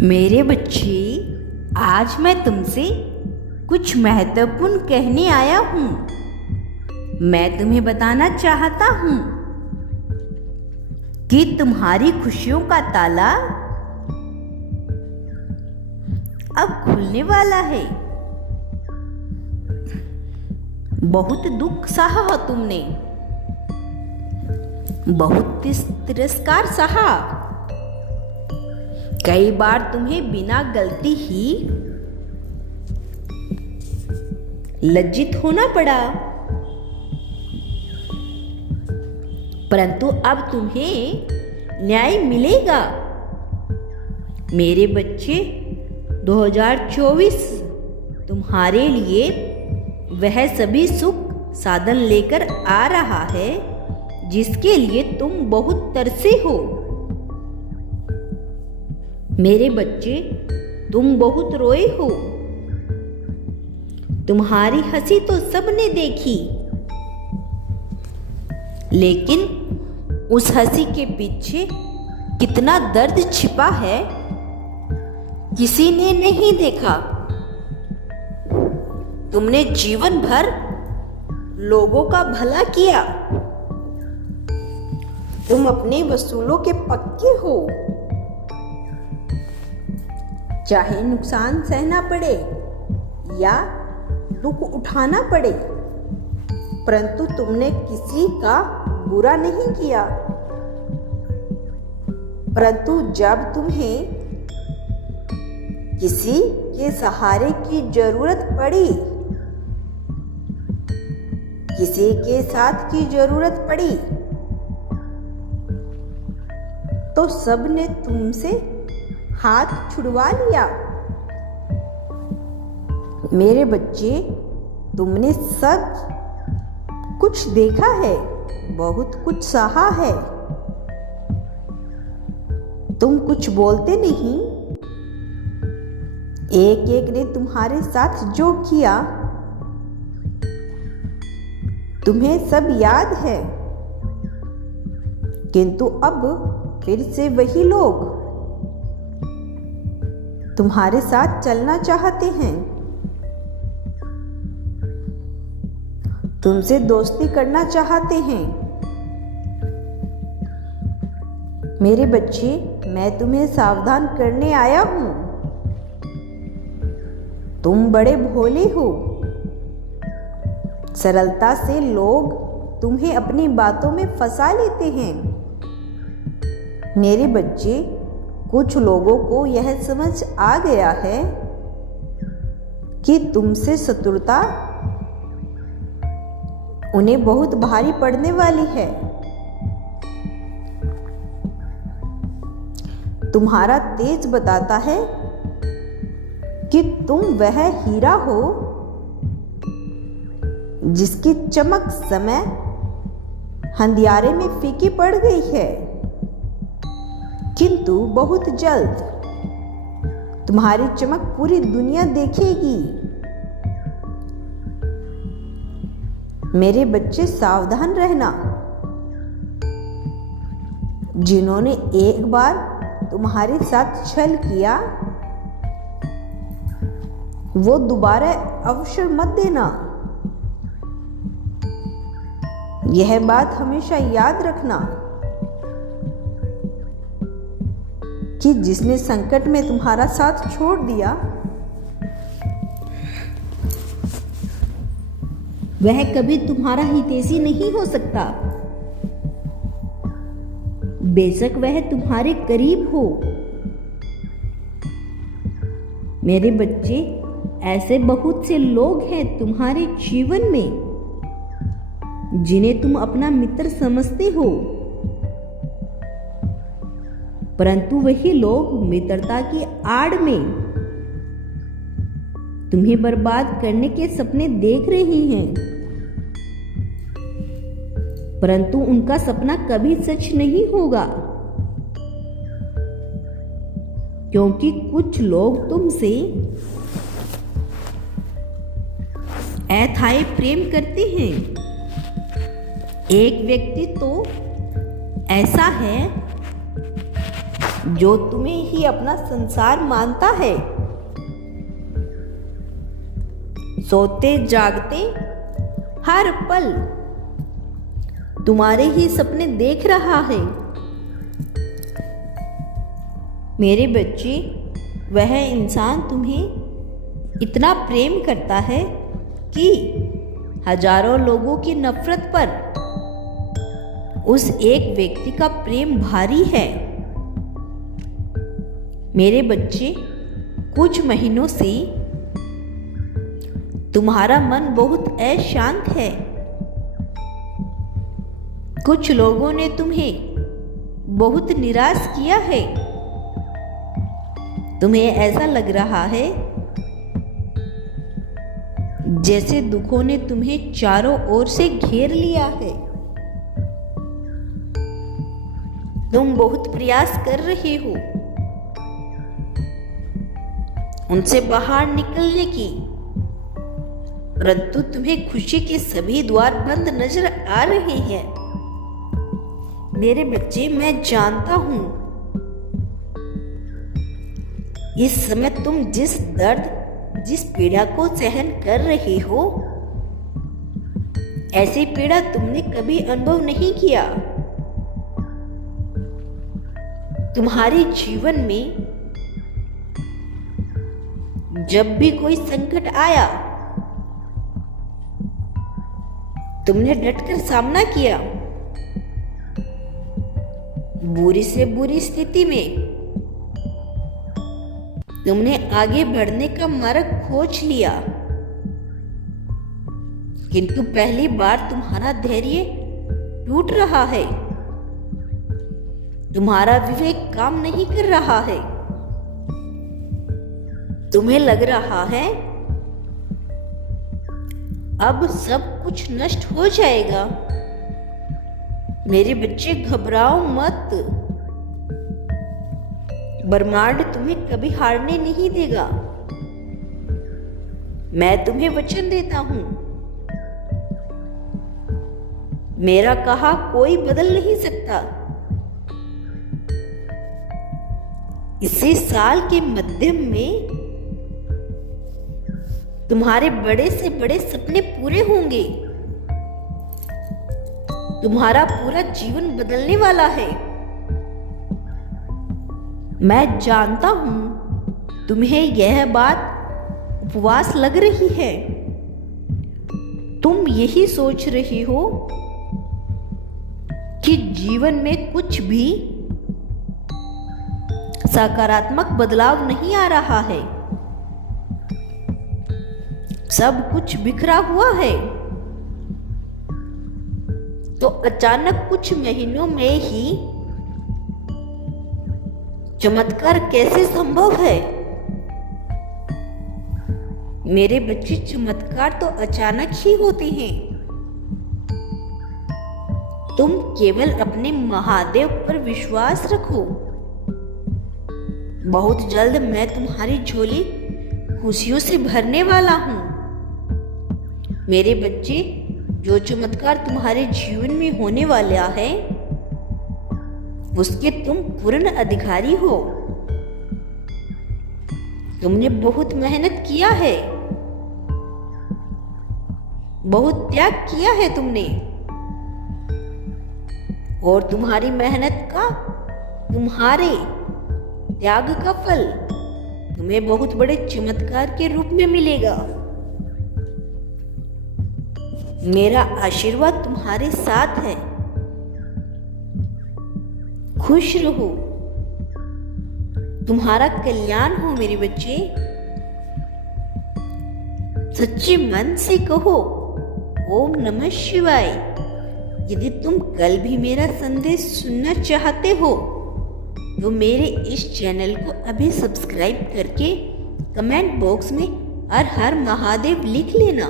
मेरे बच्चे, आज मैं तुमसे कुछ महत्वपूर्ण कहने आया हूँ। मैं तुम्हें बताना चाहता हूँ कि तुम्हारी खुशियों का ताला अब खुलने वाला है। बहुत दुख सहा हो तुमने, बहुत तिरस्कार सहा। कई बार तुम्हें बिना गलती ही लज्जित होना पड़ा, परंतु अब तुम्हें न्याय मिलेगा। मेरे बच्चे, 2024 तुम्हारे लिए वह सभी सुख साधन लेकर आ रहा है जिसके लिए तुम बहुत तरसे हो। मेरे बच्चे, तुम बहुत रोए हो। तुम्हारी हंसी तो सबने देखी, लेकिन उस हंसी के पीछे कितना दर्द छिपा है किसी ने नहीं देखा। तुमने जीवन भर लोगों का भला किया। तुम अपने वसूलों के पक्के हो, चाहे नुकसान सहना पड़े या दुख उठाना पड़े, परंतु तुमने किसी का बुरा नहीं किया। परंतु जब तुम्हें किसी के सहारे की जरूरत पड़ी, किसी के साथ की जरूरत पड़ी, तो सबने तुमसे हाथ छुड़वा लिया। मेरे बच्चे, तुमने सब कुछ देखा है, बहुत कुछ सहा है। तुम कुछ बोलते नहीं। एक एक ने तुम्हारे साथ जो किया तुम्हें सब याद है, किंतु अब फिर से वही लोग तुम्हारे साथ चलना चाहते हैं, तुमसे दोस्ती करना चाहते हैं। मेरे बच्चे, मैं तुम्हें सावधान करने आया हूं। तुम बड़े भोले हो। सरलता से लोग तुम्हें अपनी बातों में फंसा लेते हैं। मेरे बच्चे, कुछ लोगों को यह समझ आ गया है कि तुमसे शत्रुता उन्हें बहुत भारी पड़ने वाली है। तुम्हारा तेज बताता है कि तुम वह हीरा हो जिसकी चमक समय अंधियारे में फीकी पड़ गई है, किंतु बहुत जल्द तुम्हारी चमक पूरी दुनिया देखेगी। मेरे बच्चे, सावधान रहना। जिन्होंने एक बार तुम्हारे साथ छल किया, वो दोबारा अवसर मत देना। यह बात हमेशा याद रखना कि जिसने संकट में तुम्हारा साथ छोड़ दिया, वह कभी तुम्हारा हितैषी नहीं हो सकता, बेशक वह तुम्हारे करीब हो। मेरे बच्चे, ऐसे बहुत से लोग हैं तुम्हारे जीवन में जिन्हें तुम अपना मित्र समझते हो, परंतु वही लोग मित्रता की आड़ में तुम्हें बर्बाद करने के सपने देख रहे हैं, परंतु उनका सपना कभी सच नहीं होगा, क्योंकि कुछ लोग तुमसे अथाह प्रेम करते हैं। एक व्यक्ति तो ऐसा है जो तुम्हें ही अपना संसार मानता है, सोते जागते हर पल तुम्हारे ही सपने देख रहा है। मेरे बच्चे, वह इंसान तुम्हें इतना प्रेम करता है कि हजारों लोगों की नफरत पर उस एक व्यक्ति का प्रेम भारी है। मेरे बच्चे, कुछ महीनों से तुम्हारा मन बहुत अशांत है। कुछ लोगों ने तुम्हें बहुत निराश किया है। तुम्हें ऐसा लग रहा है जैसे दुखों ने तुम्हें चारों ओर से घेर लिया है। तुम बहुत प्रयास कर रहे हो उनसे बाहर निकलने की, परंतु तुम्हें खुशी के सभी द्वार बंद नजर आ रहे हैं। मेरे बच्चे, मैं जानता हूं इस समय तुम जिस दर्द, जिस पीड़ा को सहन कर रहे हो, ऐसी पीड़ा तुमने कभी अनुभव नहीं किया। तुम्हारे जीवन में जब भी कोई संकट आया, तुमने डटकर सामना किया। बुरी से बुरी स्थिति में तुमने आगे बढ़ने का मार्ग खोज लिया, किंतु पहली बार तुम्हारा धैर्य टूट रहा है। तुम्हारा विवेक काम नहीं कर रहा है। तुम्हें लग रहा है अब सब कुछ नष्ट हो जाएगा। मेरे बच्चे, घबराओ मत। ब्रह्मांड तुम्हें कभी हारने नहीं देगा। मैं तुम्हें वचन देता हूं, मेरा कहा कोई बदल नहीं सकता। इसी साल के मध्य में तुम्हारे बड़े से बड़े सपने पूरे होंगे। तुम्हारा पूरा जीवन बदलने वाला है। मैं जानता हूं तुम्हें यह बात उपवास लग रही है। तुम यही सोच रही हो कि जीवन में कुछ भी सकारात्मक बदलाव नहीं आ रहा है, सब कुछ बिखरा हुआ है। तो अचानक कुछ महीनों में ही चमत्कार कैसे संभव है? मेरे बच्चे, चमत्कार तो अचानक ही होते हैं। तुम केवल अपने महादेव पर विश्वास रखो। बहुत जल्द मैं तुम्हारी झोली खुशियों से भरने वाला हूं। मेरे बच्चे, जो चमत्कार तुम्हारे जीवन में होने वाला है, उसके तुम पूर्ण अधिकारी हो। तुमने बहुत मेहनत किया है, बहुत त्याग किया है तुमने, और तुम्हारी मेहनत का, तुम्हारे त्याग का फल तुम्हें बहुत बड़े चमत्कार के रूप में मिलेगा। मेरा आशीर्वाद तुम्हारे साथ है। खुश रहो। तुम्हारा कल्याण हो मेरे बच्चे। सच्चे मन से कहो ओम नमः शिवाय। यदि तुम कल भी मेरा संदेश सुनना चाहते हो तो मेरे इस चैनल को अभी सब्सक्राइब करके कमेंट बॉक्स में हर हर महादेव लिख लेना।